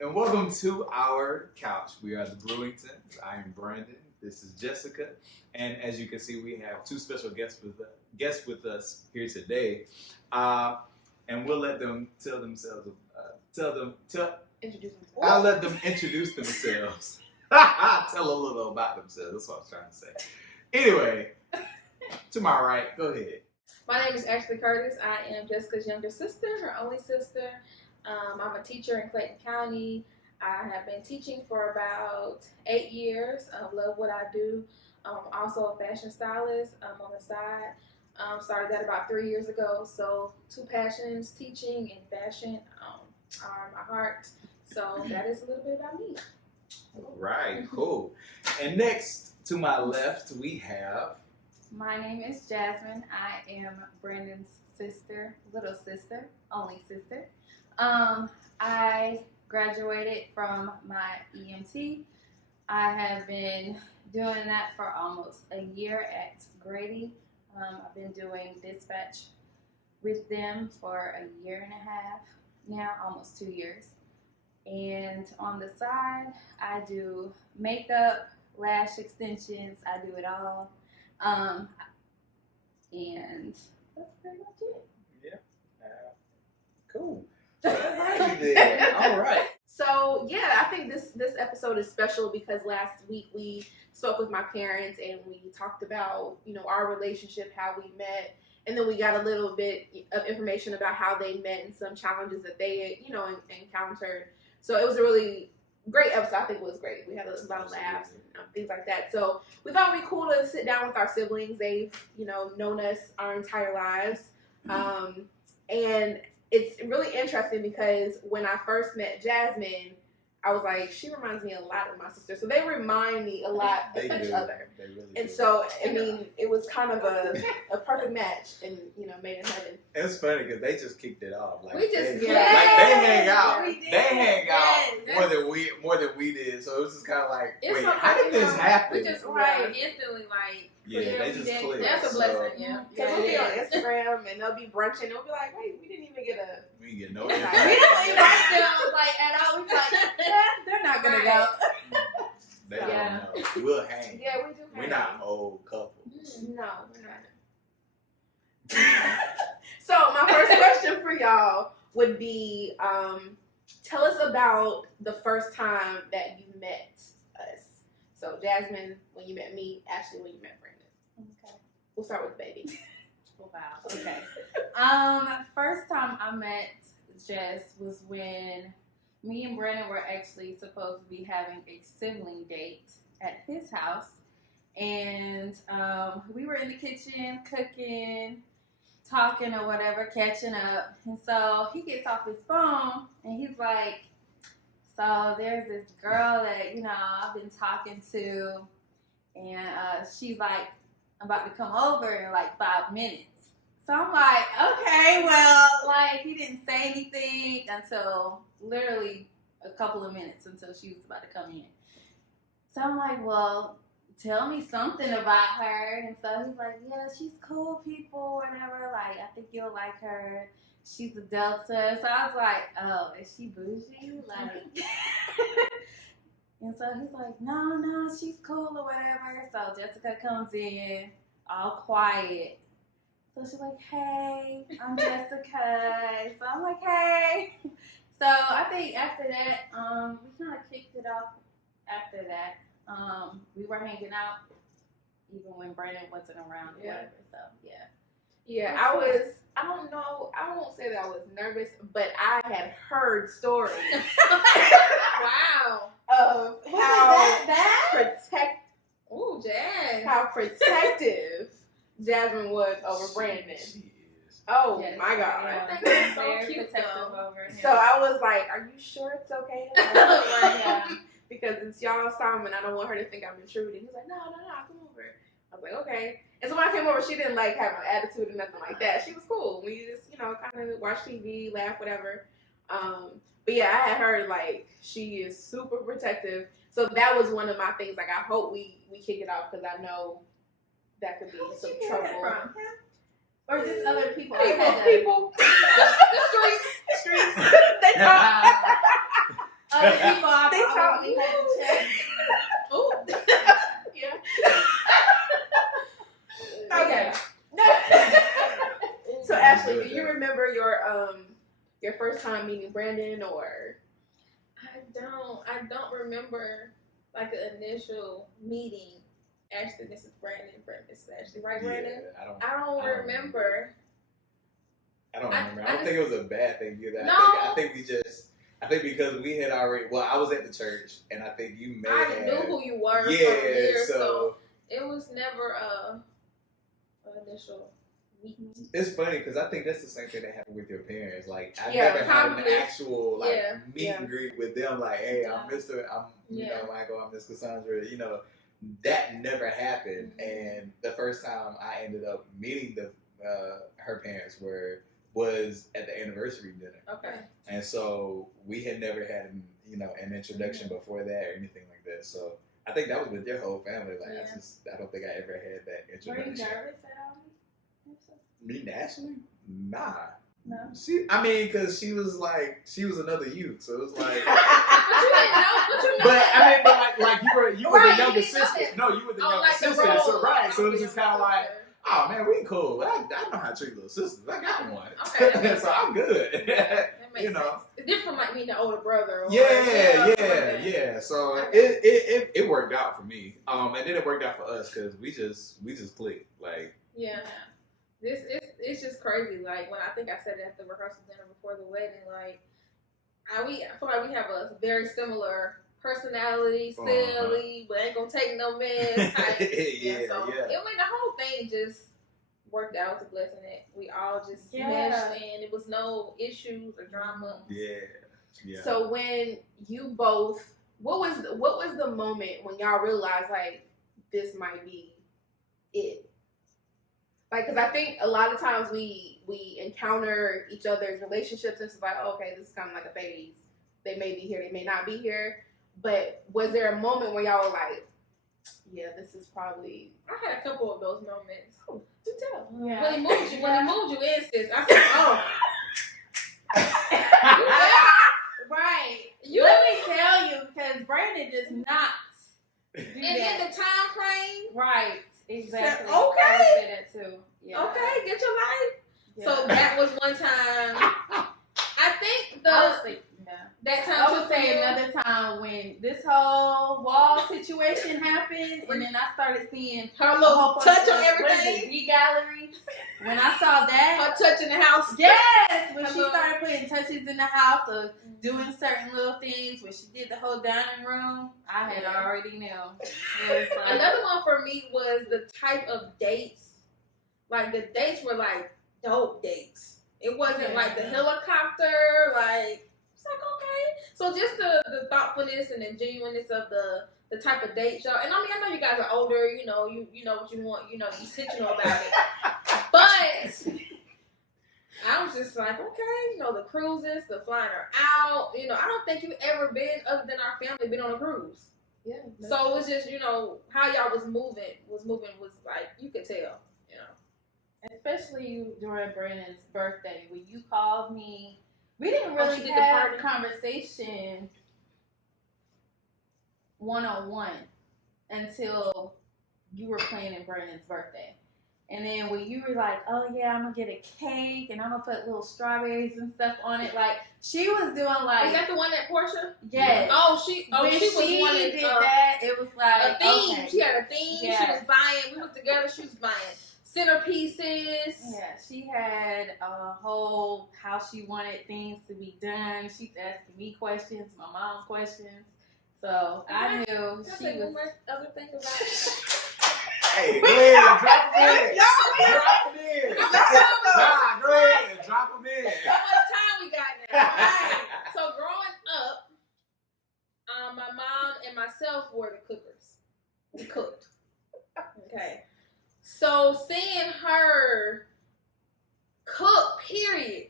And welcome to our couch. We are the Brewingtons. I am Brandon. This is Jessica. And as you can see, we have two special guests with us here today. And we'll let them tell themselves. Introduce themselves. I'll let them introduce themselves. Tell a little about themselves. That's what I was trying to say. Anyway, to my right, go ahead. My name is Ashley Curtis. I am Jessica's younger sister, her only sister. I'm a teacher in Clayton County. I have been teaching for about 8 years. Love what I do. Also a fashion stylist on the side. Started that about 3 years ago. So 2 passions, teaching and fashion, are my heart. So that is a little bit about me. All right, cool. And next to my left, we have... My name is Jasmine. I am Brandon's sister, little sister, only sister. I graduated from my EMT. I have been doing that for almost a year at Grady. I've been doing dispatch with them for a year and a half now, almost 2 years. And on the side, I do makeup, lash extensions, I do it all. And that's pretty much it. Yeah. Cool. All right then. All right. So yeah, I think this episode is special because last week we spoke with my parents and we talked about, our relationship, how we met, and then we got a little bit of information about how they met and some challenges that they, encountered. So it was a really great episode. I think it was great. We had a lot of laughs and things like that. So we thought it'd be cool to sit down with our siblings. They've, known us our entire lives. And it's really interesting because when I first met Jasmine, I was like, she reminds me a lot of my sister. So they remind me a lot of each other. They really And do. so, it was kind of a perfect match and, made in heaven. It's funny because they just kicked it off. Like, We just- they, yeah. like they hang out. We did. They hang out Yes. more than we did. So it was just kind of like, It's wait, so how did funny, this happen? We just instantly like Yeah, they just did. clicked. That's a blessing, yeah. Because we'll be on Instagram and they'll be brunching and we'll be like, wait, we didn't even get a... We didn't get no We invite. don't invite them at all. We're like, they're not gonna go. They Yeah. don't know. We'll hang. Yeah, we do have We're not old couple. No, we're not. So my first question for y'all would be, tell us about the first time that you met us. So Jasmine, when you met me, Ashley, when you met Brandon. Okay. We'll start with the baby. Wow. Okay. First time I met Jess was when me and Brandon were actually supposed to be having a sibling date at his house, and we were in the kitchen cooking, talking or whatever, catching up, and so he gets off his phone and he's like, so there's this girl that I've been talking to, and she's like about to come over in like 5 minutes. So I'm like, okay, well, like he didn't say anything until literally a couple of minutes until she was about to come in. So I'm like, well, tell me something about her. And so he's like, yeah, she's cool people, whatever. Like, I think you'll like her. She's a Delta. So I was like, oh, is she bougie? Like, and so he's like, no, she's cool or whatever. So Jessica comes in, all quiet. So she's like, hey, I'm Jessica. So I'm like, hey. So I think after that, we kind of kicked it off after that. We were hanging out even when Brandon wasn't around or whatever. So, yeah. Yeah, I don't know, I won't say that I was nervous, but I had heard stories wow. of Ooh, Jazz. how protective Jasmine was over Brandon. She is. Oh Yes, my God. yeah. I think that's so Very cute, protective though. over him. So I was like, are you sure it's okay? Yeah. Because it's y'all's time and I don't want her to think I'm intruding. He's like, no, come over. I was like, okay. And so when I came over, she didn't like have an attitude or nothing like that. She was cool. We just, kind of watch TV, laugh, whatever. But yeah, I had heard like she is super protective. So that was one of my things. Like I hope we kick it off because I know that could be some trouble. Or just other people. People. The streets. They talk. other people I They probably taught had to check. Ooh. Yeah. Okay. So Ashley, do you remember your first time meeting Brandon, or? I don't remember like an initial meeting. Ashley, this is Brandon. This is Ashley, right, Brandon? I don't remember. I don't remember. I I don't think it was a bad thing either. No. I think because we had already. Well, I was at the church, and I think you may I have. knew who you were from Yeah, here, so so it was never an initial meeting. it's funny because I think that's the same thing that happened with your parents. Like I Yeah, never had an probably. actual like Yeah. meet and greet with them. Like, hey, I'm Mr. you Yeah. know, Michael. I'm Miss Cassandra. You know, that never happened. And the first time I ended up meeting her parents was at the anniversary dinner. Okay. And so we had never had an introduction before that or anything like that. So I think that was with your whole family. Like I don't think I ever had that Were you introduction. nervous at all? Me naturally? Nah. No. Because she was another youth, so it was like. But you didn't know. But you knew. But like you were Right, the you younger didn't know sister. that. No, you were the younger like the sister. role. So right, so it was just Okay, kind of like, sister. oh man, we cool. I know how to treat little sisters. I got one, Okay, that makes so I'm good. That makes You know. sense. It's different from like being the older brother. Or Yeah. So Okay. it worked out for me. And then it worked out for us because we just clicked. Like Yeah. It's just crazy. Like when I think I said it at the rehearsal dinner before the wedding, like I feel like we have a very similar personality, silly, but ain't gonna take no mess type. yeah. The whole thing just worked out. It was a blessing that we all just meshed and it was no issues or drama. Yeah. So when you both, what was the moment when y'all realized like this might be it? Like, because I think a lot of times we encounter each other's relationships and it's like, oh, okay, this is kind of like a phase. They may be here, they may not be here. But was there a moment where y'all were like, yeah, this is probably... I had a couple of those moments. Oh, do tell. Yeah. When he moved you in, sis, I said, oh. Right. You Let me tell you, because Brandon does not do and that. in the time frame, Right. Exactly. Okay. I would say that too. Yeah. okay, get your life. Yeah. So that was one time. I think I would say, that time I would too for say you. another time when this whole wall situation happened, and then I started seeing Her a little whole bunch touch of, on what is it, everything. Z gallery. When I saw that, Her touch in the house. yes, when she Hello. started putting touches in the house of doing certain little things, when she did the whole dining room, I had already knew. It was like, Another one for me was the type of dates. Like the dates were like dope dates. It wasn't like the helicopter, like it's like okay. So just the thoughtfulness and the genuineness of the type of dates, y'all. And I mean, I know you guys are older, you know what you want, you intentional about it. But I was just like, okay, the cruises, the flying her out, I don't think you ever been, other than our family, been on a cruise. Yeah. So it was just, how y'all was moving was like, you could tell, especially during Brandon's birthday, when you called me, we didn't really she did the have party? conversation one-on-one until you were planning Brandon's birthday. And then when you were like, oh yeah, I'm gonna get a cake and I'm gonna put little strawberries and stuff on it, like she was doing like, is that the one that Portia? yes. When When she was wanting did that, it was like a theme. okay. She had a theme. Yes. She was buying. We were together. She was buying centerpieces. Yeah, she had a whole how she wanted things to be done. She's asking me questions, my mom questions. So I knew Can I she say was. one more other thing about it? Hey, go ahead, drop them in. Drop them in. Nah, go ahead, drop them in. How much time we got now? Right. So growing up, my mom and myself were the cookers. We cooked. Okay. So seeing her cook, period,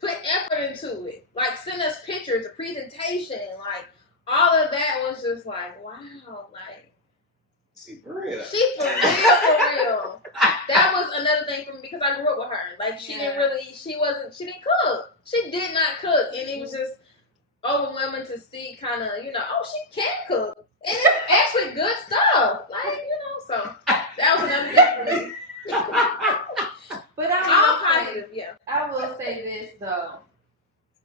put effort into it, like send us pictures, a presentation, like all of that was just like, wow, like. She for real. She for real. That was another thing for me because I grew up with her. Like she didn't cook. She did not cook. And it was just, overwhelming to see kind of, oh, she can cook. And it's actually good stuff. Like, so that was another thing for me. But All positive, yeah. I will say this though.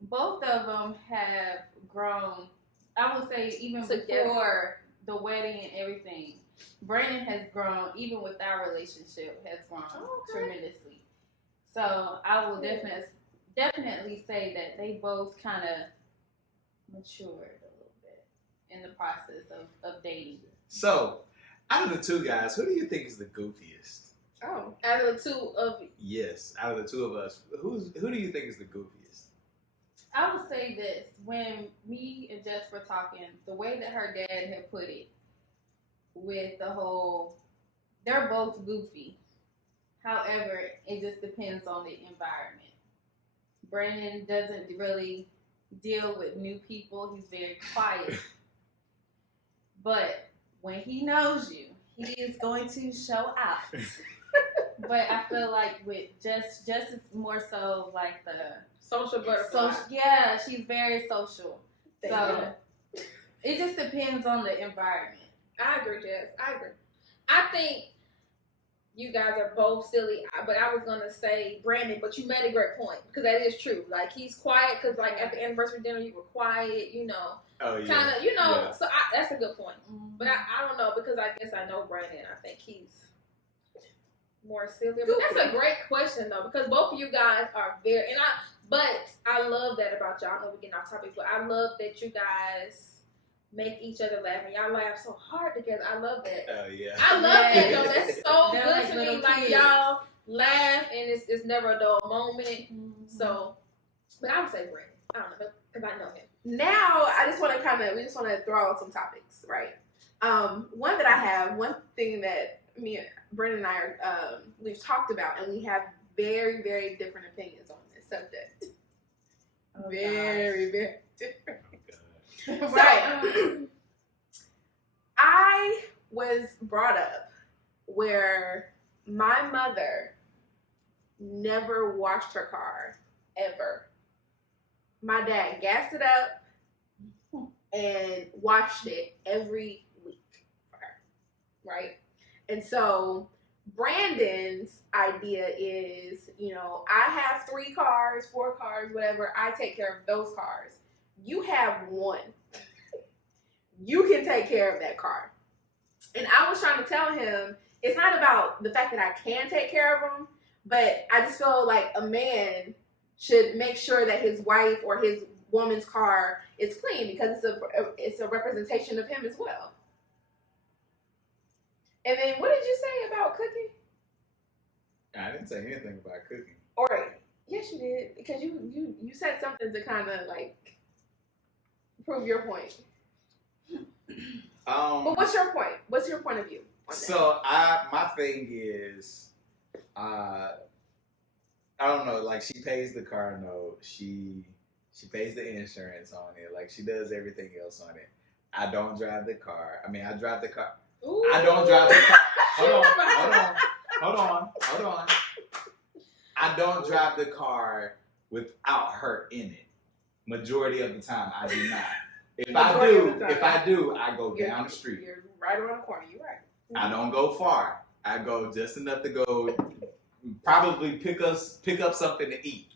Both of them have grown. I would say even before the wedding and everything, Brandon has grown, even with our relationship, has grown tremendously. So I will definitely say that they both kind of matured a little bit in the process of dating. So, out of the two guys, who do you think is the goofiest? Oh, out of the two of Yes, out of the two of us, who do you think is the goofiest? I would say this, when me and Jess were talking, the way that her dad had put it, with the whole, they're both goofy. However, it just depends on the environment. Brandon doesn't really deal with new people. He's very quiet. But when he knows you, he is going to show out. But I feel like with Jess is more so like the social butterfly. Yeah, she's very social. So it just depends on the environment. I agree, Jess. I agree. I think you guys are both silly, but I was going to say Brandon, but you made a great point, because that is true. Like, he's quiet, because, like, at the anniversary dinner, you were quiet, Oh, yeah. Kind of, Yeah. So that's a good point. Mm-hmm. But I don't know, because I guess I know Brandon. I think he's more silly. But that's a great question, though, because both of you guys are very, but I love that about y'all. I know we're getting off topic, but I love that you guys make each other laugh, and y'all laugh so hard together. I love that. Oh, yeah. I love that, though. That's so They're good like to me. little Like, kids. y'all laugh, and it's never a dull moment. Mm-hmm. So, but I would say Brandon. I don't know, because I know him. now I just want to we just want to throw out some topics, right? One that I have, one thing that me, Brendan and I are, we've talked about, and we have very, very different opinions on this subject. Oh, very, very different. Right. So, I was brought up where my mother never washed her car, ever. My dad gassed it up and washed it every week for her, right? And so Brandon's idea is, I have 3 cars, 4 cars, whatever. I take care of those cars. You have 1. You can take care of that car. And I was trying to tell him, it's not about the fact that I can take care of them, but I just feel like a man should make sure that his wife or his woman's car is clean, because it's a representation of him as well. And then what did you say about cooking? I didn't say anything about cooking. Or yes, you did, because you said something to kind of like prove your point. But what's your point? What's your point of view on that? So my thing is, I don't know. Like, she pays the car note. She pays the insurance on it. Like, she does everything else on it. I don't drive the car. I mean, I drive the car. Ooh. I don't drive the car. Hold on. I don't drive the car without her in it. Majority of the time, I do not. If I do, I go down the street. You're right around the corner. You're right. I don't go far. I go just enough to go, probably pick up something to eat,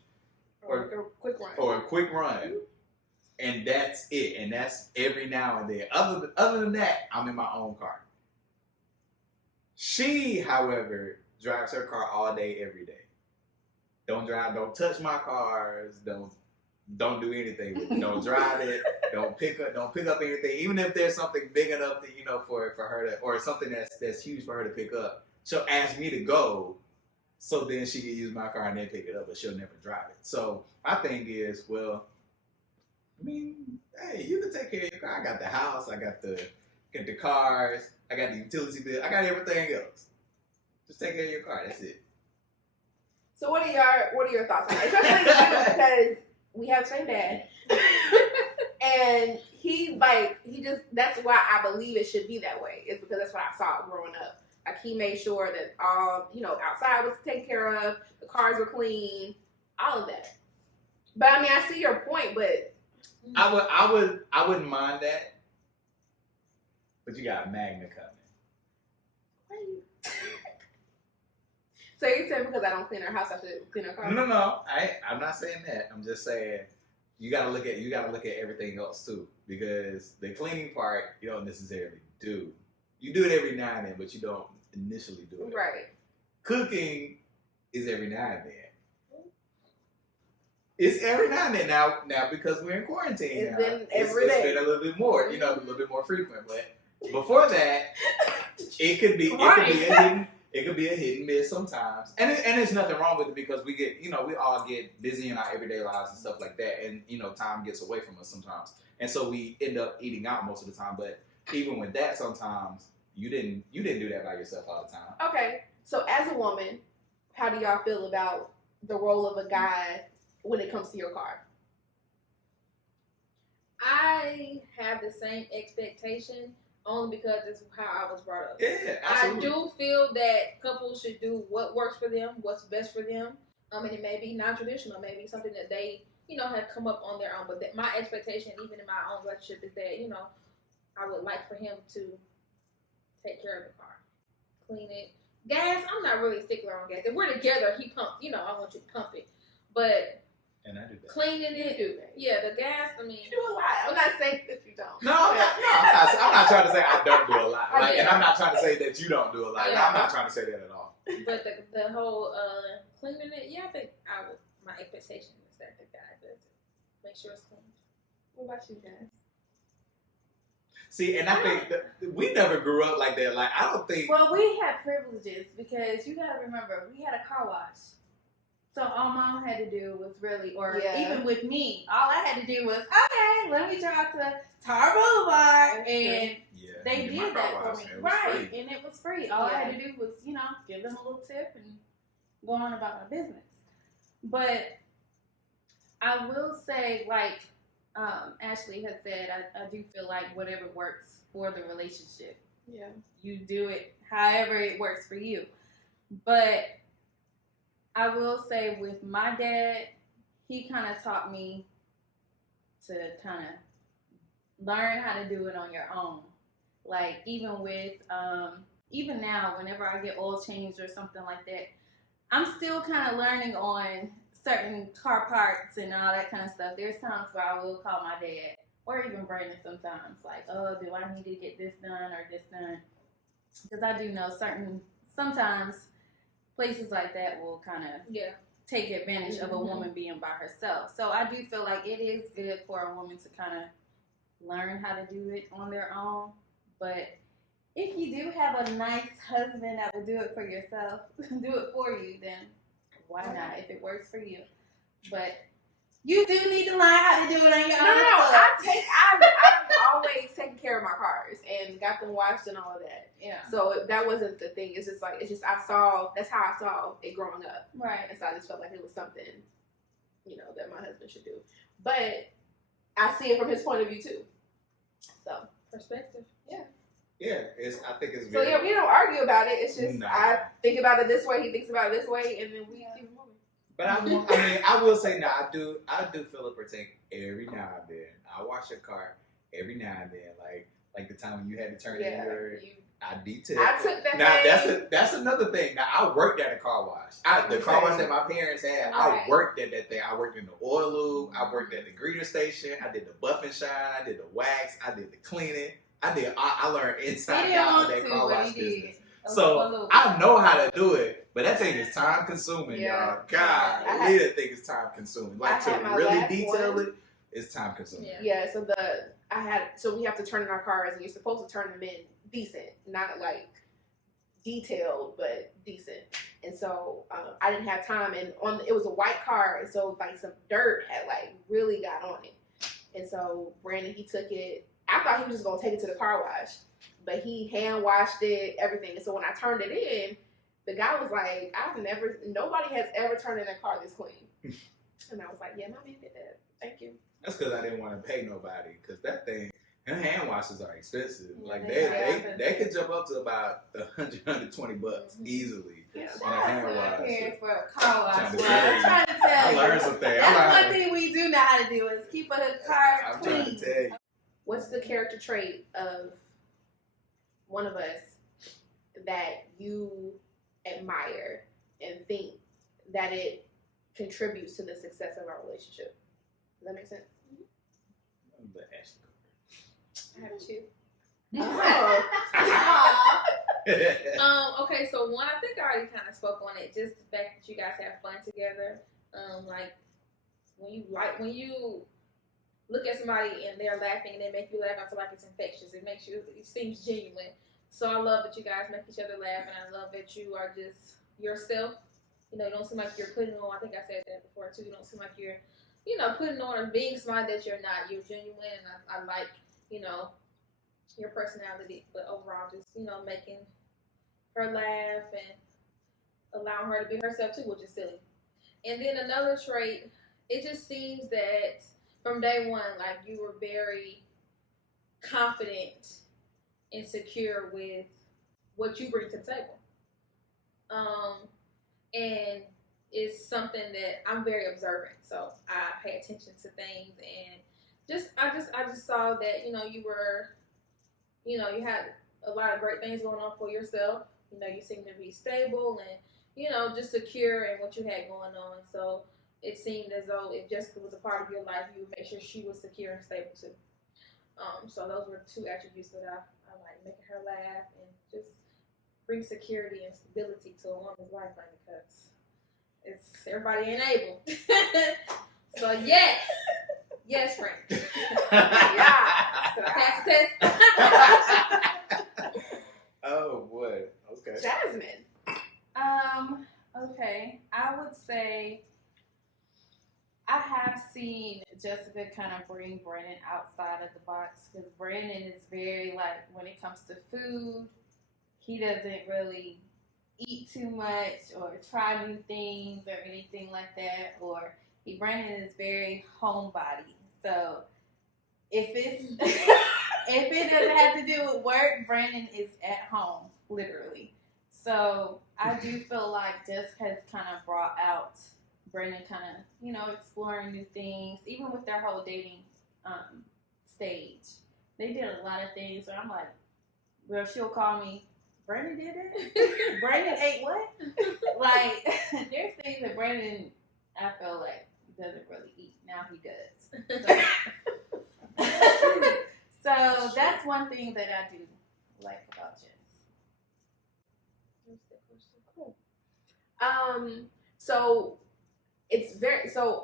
Or a quick run. or a quick run, and that's it. And that's every now and then. Other than that, I'm in my own car. She, however, drives her car all day, every day. Don't touch my cars. Don't do anything with it. Don't drive it. Don't pick up anything. Even if there's something big enough that, for her to, or something that's huge for her to pick up, she'll ask me to go, so then she can use my car and then pick it up, but she'll never drive it. So my thing is, well, I mean, hey, you can take care of your car. I got the house, I got the cars, I got the utility bill, I got everything else. Just take care of your car. That's it. So what are your thoughts on that? Especially you, because we have the same dad. And that's why I believe it should be that way. It's because that's what I saw growing up. Like, he made sure that all, outside was taken care of, the cars were clean, all of that. But I mean, I see your point, but I wouldn't mind that, but you got Magna coming. So you saying because I don't clean our house, I should clean our car? No. I'm not saying that. I'm just saying you gotta look at everything else too, because the cleaning part you don't necessarily do. You do it every now and then, but you don't initially do it. Right. Cooking is every now and then. It's every now and then now because we're in quarantine. It's now. been every day. It's been a little bit more, a little bit more frequent. But before that, it could be a hit and miss sometimes, and there's nothing wrong with it because we get we all get busy in our everyday lives and stuff like that, and time gets away from us sometimes, and so we end up eating out most of the time. But even with that, sometimes you didn't do that by yourself all the time. Okay, so as a woman, how do y'all feel about the role of a guy when it comes to your car? I have the same expectation only because it's how I was brought up. Yeah, absolutely. I do feel that couples should do what works for them, what's best for them. And it may be non-traditional, maybe something that they, have come up on their own. But my expectation, even in my own relationship, is that, I would like for him to take care of the car, clean it. Gas, I'm not really a stickler on gas. If we're together, he pump, I want you to pump it. But and I do that. Cleaning it, do that. Yeah, the gas. I mean, You do a lot. I'm not saying that you don't. No, I'm not trying to say I don't do a lot. Oh, And I'm not trying to say that you don't do a lot. Yeah. I'm not trying to say that at all. but the whole cleaning it, I think my expectation is that the guy does it. Make sure it's clean. What about you guys? See, and I think that we never grew up like that. Like, I don't think. Well, we had privileges because you got to remember, we had a car wash. So all mom had to do was really, even with me, all I had to do was, okay, let me drive to Tar Boulevard, and they did that for me, right? And it was free. All I had to do was, give them a little tip and go on about my business. But I will say, like Ashley has said, I do feel like whatever works for the relationship, you do it however it works for you. But I will say with my dad, he kind of taught me to kind of learn how to do it on your own. Like even with, even now, whenever I get oil changed or something like that, I'm still kind of learning on certain car parts and all that kind of stuff. There's times where I will call my dad or even Brandon sometimes, like, oh, do I need to get this done or this done? Because I do know sometimes places like that will kind of take advantage of a woman being by herself. So I do feel like it is good for a woman to kind of learn how to do it on their own. But if you do have a nice husband that will do it for yourself, do it for you, then why not if it works for you? But you do need to learn how to do it on your own. No. I've always taken care of my cars and got them washed and all of that. Yeah. So that wasn't the thing. It's just that's how I saw it growing up. Right. And so I just felt like it was something, that my husband should do. But I see it from his point of view too. So perspective. Yeah. Yeah, I think it's So very. we don't argue about it. It's just No. I think about it this way, he thinks about it this way, and then we keep moving. But I will say now, I do feel a protect every now and then. I wash your car every now and then, like the time when you had to turn in your ID tip. I took that. Now that's another thing. Now I worked at a car wash. The car wash that my parents had, I worked at that thing. I worked in the oil lube. I worked at the greeter station. I did the buff and shine. I did the wax. I did the cleaning. I learned inside and out of that car wash business. So I know how to do it, but that thing is time consuming, y'all. God, that thing is time consuming. Like to really detail it, it's time consuming. Yeah. So we have to turn in our cars, and you're supposed to turn them in decent, not like detailed, but decent. And so I didn't have time, and it was a white car, and so like some dirt had like really got on it. And so Brandon, he took it. I thought he was just gonna take it to the car wash. But he hand washed it, everything. And so when I turned it in, the guy was like, nobody has ever turned in a car this clean. And I was like, yeah, my man did that. Thank you. That's because I didn't want to pay nobody. Because that thing, And hand washes are expensive. Yeah, Like they are they expensive. could jump up to about $100, $120 easily Yeah. on a hand Shout out to my wash. parents for a car wash. Trying to Well, tell I'm you. trying to tell I you. learned something. That's one thing we do know how to do is keep a car I'm clean. trying to tell you. What's the character trait of one of us that you admire and think that it contributes to the success of our relationship? Does that make sense? But Ashley. I have two. Oh. Okay, so one, I think I already kind of spoke on it. Just the fact that you guys have fun together. Like when you look at somebody and they're laughing and they make you laugh, I feel like it's infectious. It seems genuine. So I love that you guys make each other laugh, and I love that you are just yourself. You know, you don't seem like you're putting on. I think I said that before too. You don't seem like you're, putting on or being somebody that you're not. You're genuine, and I like, your personality. But overall, just making her laugh and allowing her to be herself too, which is silly. And then another trait, it just seems that from day one, like you were very confident and secure with what you bring to the table. And it's something that I'm very observant, so I pay attention to things, and I just saw that you were, you had a lot of great things going on for yourself. You seem to be stable and just secure in what you had going on. So it seemed as though if Jessica was a part of your life, you would make sure she was secure and stable too. So those were two attributes that I like, making her laugh and just bring security and stability to a woman's life, like, because everybody ain't able. So yes, Frank. Yeah. So I passed the test. Oh boy. Okay. Jasmine. Okay. I would say I have seen Jessica kind of bring Brandon outside of the box, because Brandon is very, like, when it comes to food, he doesn't really eat too much or try new things or anything like that. Or Brandon is very homebody. So if it doesn't have to do with work, Brandon is at home, literally. So I do feel like Jessica has kind of brought out Brandon kind of, exploring new things, even with their whole dating stage. They did a lot of things where I'm like, well, she'll call me, Brandon did it? Brandon ate what? Like, there's things that Brandon, I feel like, doesn't really eat. Now he does. So that's one thing that I do like about Jess. Cool. So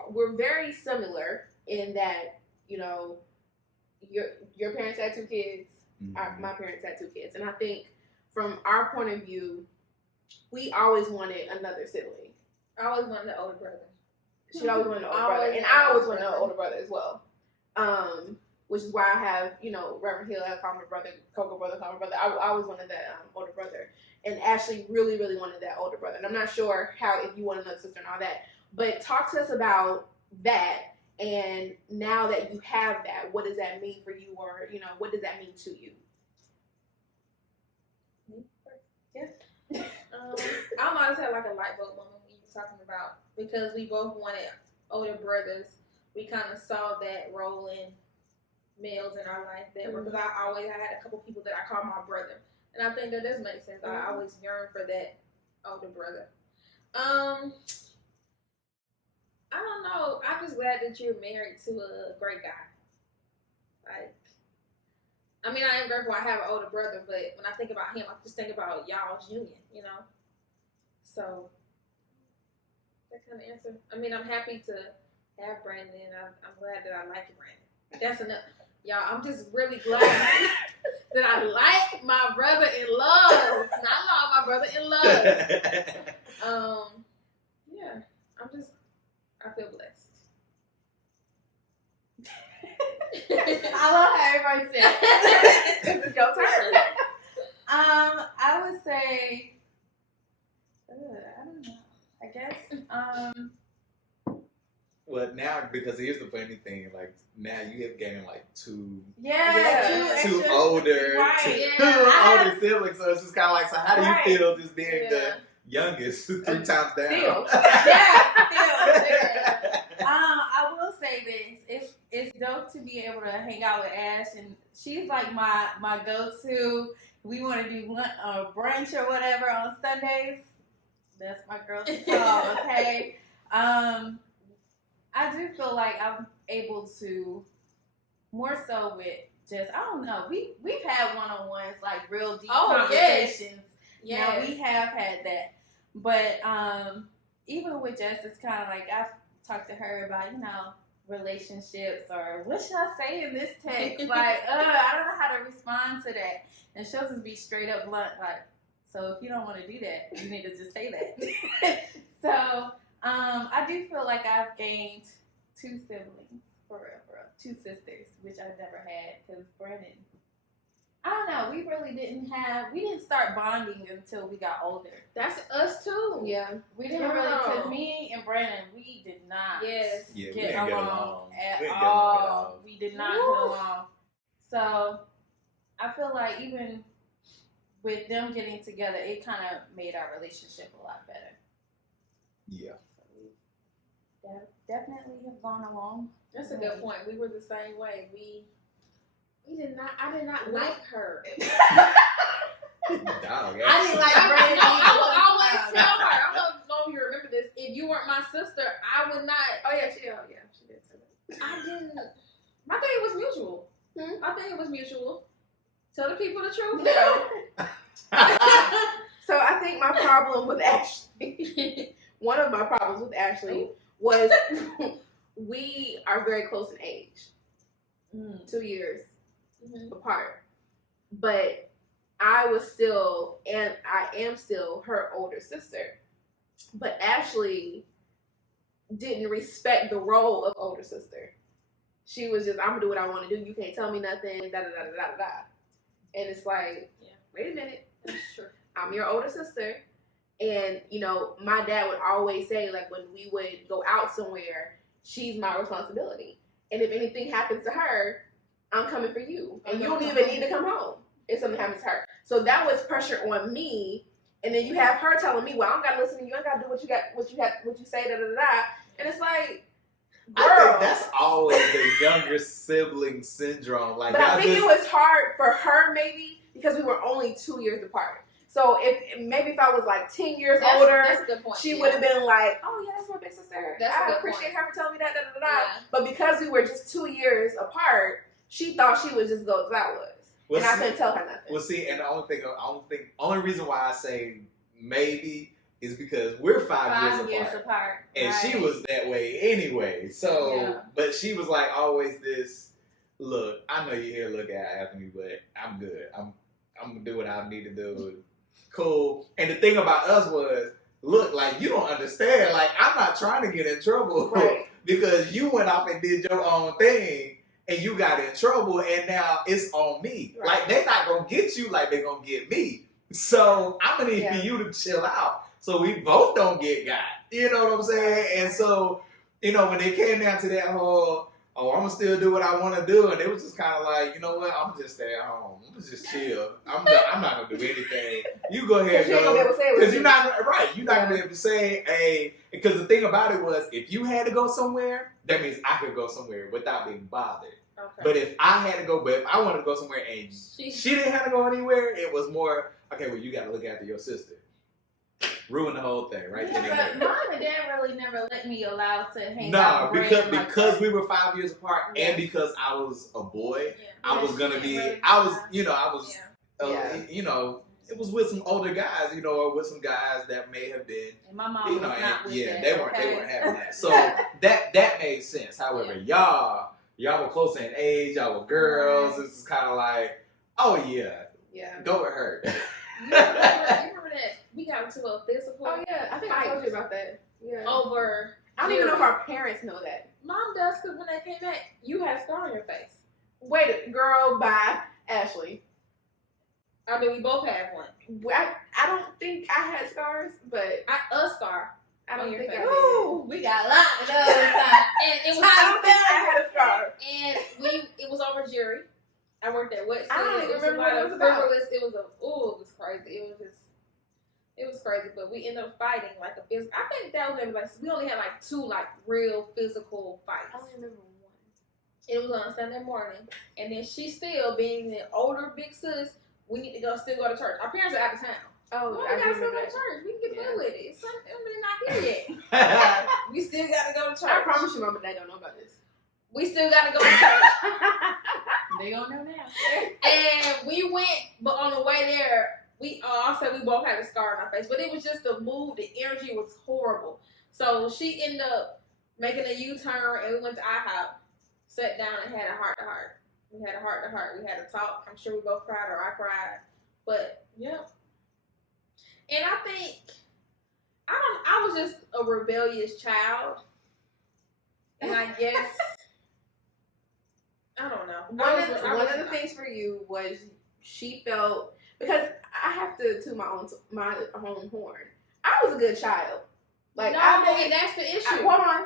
we're very similar in that, your parents had 2 kids, Mm-hmm. my parents had 2 kids, and I think from our point of view, we always wanted another sibling. I always wanted an older brother. She always wanted an older brother, and I always wanted an older brother as well. Which is why I have, Reverend Hill, I call my brother, Coco brother, call my brother. I always wanted that older brother. And Ashley really, really wanted that older brother. And I'm not sure if you want another sister and all that. But talk to us about that. And now that you have that, what does that mean for you? Or, what does that mean to you? Yeah. I might have had like a light bulb moment when you were talking about, because we both wanted older brothers. We kind of saw that role in males in our life that were, because I had a couple people that I call my brother, and I think that does make sense. I always yearn for that older brother. I don't know. I'm just glad that you're married to a great guy. Like, I mean, I am grateful I have an older brother, but when I think about him, I just think about y'all's union, So, that kind of answer. I mean, I'm happy to have Brandon. I'm glad that I like Brandon. That's enough. Y'all, I'm just really glad that I like my brother in love. Not law, my brother in love. Yeah, I feel blessed. I love how everybody said It's your turn. I would say, I don't know. I guess, What? now, because here's the funny thing, like now you have gained like two Yeah, two older, right? older siblings. So it's just kind of like, so how do you Right. feel just being the youngest 3 times down? Still. I will say this: it's dope to be able to hang out with Ash, and she's like my go-to. We want to do brunch or whatever on Sundays. That's my girl's call, okay? I do feel like I'm able to more so with just, I don't know. We've had one-on-ones, like real deep conversations. Yeah, we have had that. But even with Jess, it's kind of like I've talked to her about, relationships, or what should I say in this text? Like, I don't know how to respond to that. And she'll just be straight up blunt, like, so if you don't want to do that, you need to just say that. So I do feel like I've gained 2 siblings, for real, 2 sisters, which I never had, because Brandon, I don't know, we didn't start bonding until we got older. That's us too. Yeah. We didn't really, because me and Brandon, we did not get along We at didn't get along at all. all. We did not get along. So I feel like even with them getting together, it kind of made our relationship a lot better. Yeah. So we definitely have gone along. That's a good point. We were the same way. I did not like her. Dog, I didn't like Brandon. I would always tell her. I don't know if you remember this. If you weren't my sister, I would not. Oh yeah, she did say that. I didn't. I think it was mutual. I think it was mutual. Tell the people the truth now. So I think my problem with Ashley, one of my problems with Ashley was we are very close in age, 2 years apart. But I was still, and I am still, her older sister. But Ashley didn't respect the role of older sister. She was just, I'm gonna do what I want to do. You can't tell me nothing. Da da da da da da. And it's like, wait a minute. That's true. I'm your older sister. And, my dad would always say, like, when we would go out somewhere, she's my responsibility. And if anything happens to her, I'm coming for you. And you don't even need to come home if something happens to her. So that was pressure on me. And then you have her telling me, well, I don't got to listen to you. I got to do what you say, da da da da. And it's like, girl. I think that's always the younger sibling syndrome. Like, but I think it was hard for her maybe because we were only 2 years apart. So if I was like 10 years older, that's a good point. she would have been like, oh yeah, that's my big sister. I appreciate her for telling me that, da da da. Yeah. But because we were just 2 years apart, she thought she was just as I was. And I couldn't tell her nothing. Well, see, and the only reason why I say maybe is because we're 5 years apart. And she was that way anyway. So, but she was like always this, look, I know you're here looking after me, but I'm good. I'm going to do what I need to do. Cool. And the thing about us was, look, like, you don't understand. Like, I'm not trying to get in trouble because you went off and did your own thing and you got in trouble and now it's on me. Right. Like, they're not going to get you like they're going to get me. So I'm going to need for you to chill out so we both don't get got. You know what I'm saying? And so, when it came down to that whole, I'm going to still do what I want to do. And it was just kind of like, you know what? I'm going to just stay at home. I'm going to just chill. I'm not going to do anything. You go ahead and go. Because you're not, right. You're not going to be able to say, hey, because the thing about it was, if you had to go somewhere, that means I could go somewhere without being bothered. Okay. But if I wanted to go somewhere and she didn't have to go anywhere, it was more, okay, well, you got to look after your sister. Ruin the whole thing, right? Yeah, but mom and dad really never let me allow to hang out. No, because we were 5 years apart, and because I was a boy, I was gonna be. I was, it was with some older guys, or with some guys that may have been. And my mom was not with that. They weren't having that. So that made sense. However, y'all were closer in age. Y'all were girls. It's kind of like, oh yeah, go with her. You remember that we got into a physical? Oh yeah, I think I told you about that. Yeah. Over. I don't even know if our parents know that. Mom does, because when they came back, you had a scar on your face. Wait, girl, bye, Ashley. I mean, we both had one. I don't think I had scars, but A scar. I don't think I did. Ooh, we got locked up this time. And it was I don't think I had a scar. and it was over jury. I worked at Wet City. I don't even It was remember a lot what it of was about. frivolous. It was crazy. It was crazy, but we ended up fighting like a physical. I think that was maybe like we only had like 2 like real physical fights. I only remember one. It was on a Sunday morning, and then she still being the older big sis. We need to still go to church. Our parents are out of town. Oh, Well, I we do gotta still remember go to that. church. We can get Yeah. through with it. It's really not here yet. We still gotta go to church. I promise you, Mom and Dad don't know about this. We still gotta go to church. They gonna know now. And we went, but on the way there, I'll say we both had a scar on our face. But it was just the mood, the energy was horrible. So she ended up making a U-turn, and we went to IHOP, sat down, and had a heart-to-heart. We had a heart-to-heart. We had a talk. I'm sure we both cried, or I cried. But yeah. And I think I was just a rebellious child, and I guess I don't know. One of the things for you was she felt, because I have to toot my own horn. I was a good child. Like that's the issue. hold on.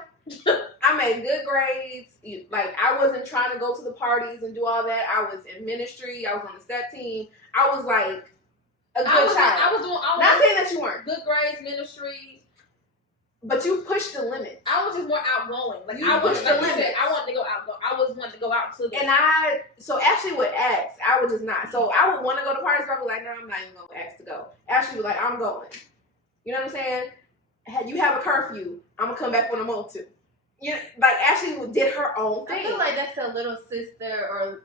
I made good grades. Like I wasn't trying to go to the parties and do all that. I was in ministry. I was on the step team. I was like a good child. I was Not saying that you weren't, good grades, ministry. but you pushed the limits. I was just more outgoing. Like You I was, pushed like the you said, limits. I wanted to go outgoing. I was wanting to go out to the. And so actually with X, I would just not. So I would want to go to parties, but I'd be like, no, I'm not even going to ask to go. Ashley would be like, I'm going. You know what I'm saying? You have a curfew. I'm going to come back when I'm on to. You know, like Ashley did her own thing. I feel like that's a little sister or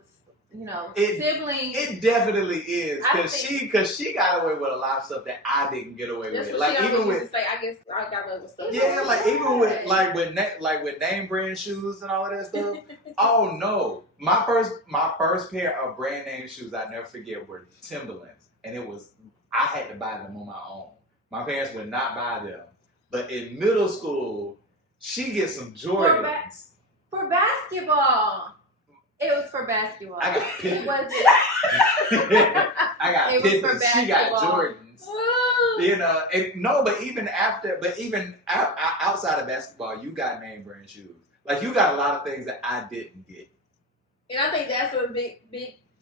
sibling. It definitely is I because she got away with a lot of stuff that I didn't get away That's with. what Like she even always with used to say. I guess I got away with stuff. yeah, like even with name brand shoes and all of that stuff. Oh no, my first pair of brand name shoes I never forget were Timberlands, and I had to buy them on my own. My parents would not buy them, but in middle school, she gets some Jordans. For basketball. It was for basketball. I got It Pippins. wasn't. I got It was for Pippins. She got basketball. Jordans. You know, but even outside of basketball, you got name brand shoes. Like you got a lot of things that I didn't get. And I think that's what big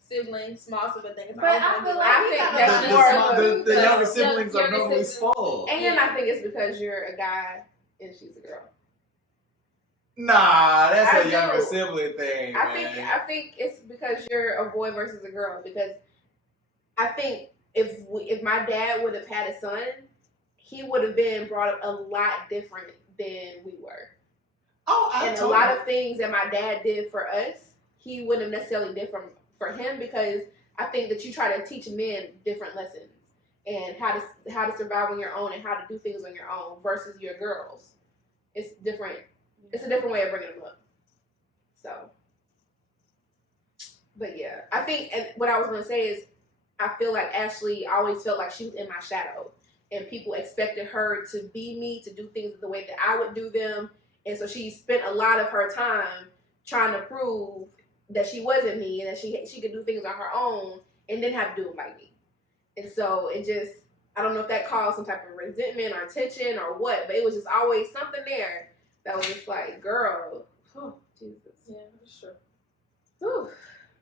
sibling, small sibling thing is. But I feel like I we think got that's a more lot of The a- younger siblings are younger normally siblings. spoiled. And I think it's because you're a guy and she's a girl. Nah, that's I a do. younger sibling thing. I man. think it's because you're a boy versus a girl. Because I think if my dad would have had a son, he would have been brought up a lot different than we were. Oh, And a lot of things that my dad did for us, he wouldn't have necessarily did for him, because I think that you try to teach men different lessons and how to survive on your own and how to do things on your own versus your girls. It's different. It's a different way of bringing them up. So, but yeah, I think, and what I was going to say is, I feel like Ashley always felt like she was in my shadow, and people expected her to be me, to do things the way that I would do them. And so she spent a lot of her time trying to prove that she wasn't me and that she could do things on her own and didn't have to do them like me. And so it just, I don't know if that caused some type of resentment or tension or what, but it was just always something there that was just like, girl, oh, Jesus. Yeah, that's true. Whew.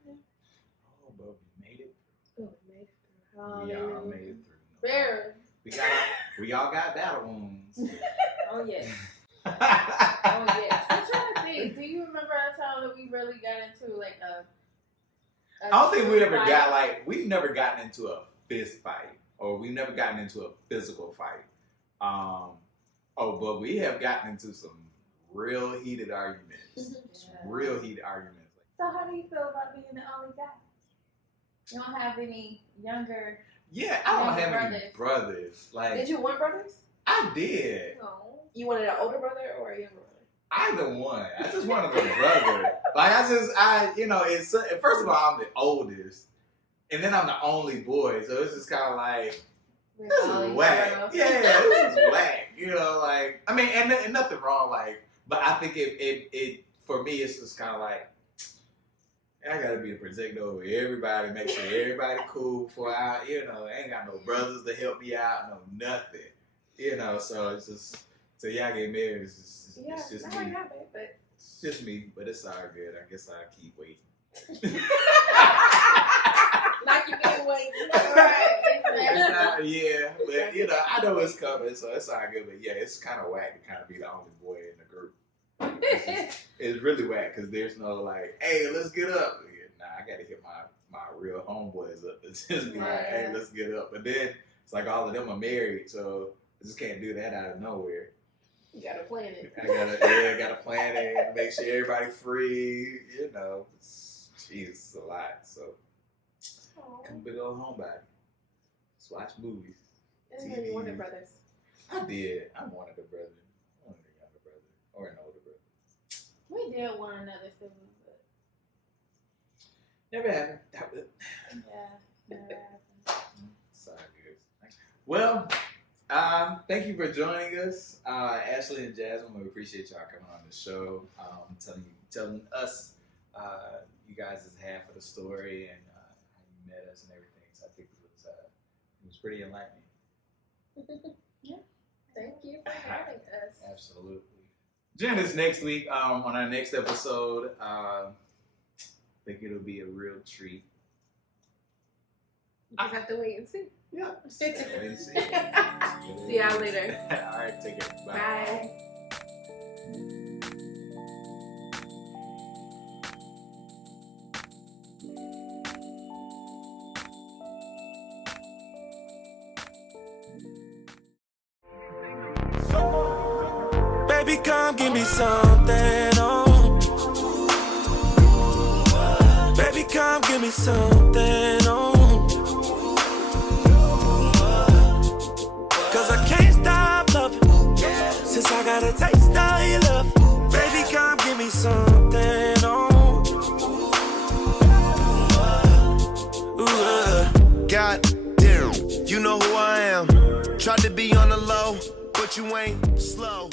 Oh, but we made it. Oh, we made it through. We all made it through. Very. We all got battle wounds. Oh yes. Oh yes. I'm trying to think. Do you remember a time that we really got into like a I don't think we ever fight? we've never gotten into a fist fight, or we've never gotten into a physical fight. But we have gotten into some real heated arguments. Yeah. Real heated arguments. So how do you feel about being the only guy? You don't have any younger. Yeah, I don't Younger have any brothers. Like Did you want brothers? I did. No. You wanted an older brother or a younger brother? Either one. I just wanted a brother. It's first of all, I'm the oldest, and then I'm the only boy, so it's just kind of like, this is whack. Yeah, this is whack. And nothing wrong. But I think it for me, it's just kind of like, I gotta be a protector over everybody, make sure everybody cool before I ain't got no brothers to help me out, no nothing. So it's So y'all get married. It's Yeah, just not right me. now, babe, but It's just me, but it's all good. I guess I'll keep waiting. Like you been waiting. right. It's not, yeah, but you know, I know it's coming, so it's all good. But yeah, it's kind of whack to kind of be the only boy in the group. It's really whack because there's no like, hey, let's get up. Nah, I gotta hit my real homeboys up. It's just be like, hey, let's get up. But then it's like all of them are married, so I just can't do that out of nowhere. you gotta plan it. I gotta plan it, make sure everybody free. You know, it's a lot. So come big old homebody. Let's watch movies. And then you wanted brothers. I did. I wanted a brother. I wanted a younger brother or an older brother. We did want another sibling, but Never happened. yeah, never happened. Sorry, guys. Well, thank you for joining us, Ashley and Jasmine. We appreciate y'all coming on the show, telling us you guys' half of the story and how you met us and everything. So I think it was pretty enlightening. Yeah. Thank you for having us. Absolutely. Join us next week on our next episode. I think it'll be a real treat. You just have to wait and see. Yeah. See y'all later. All right, take care. Bye. Bye. Baby, come give me something, oh. Baby, come give me something, oh. Cause I can't stop loving since I got a taste of your love. Baby, come give me something, oh. God damn, you know who I am. Tried to be on the low, but you ain't slow.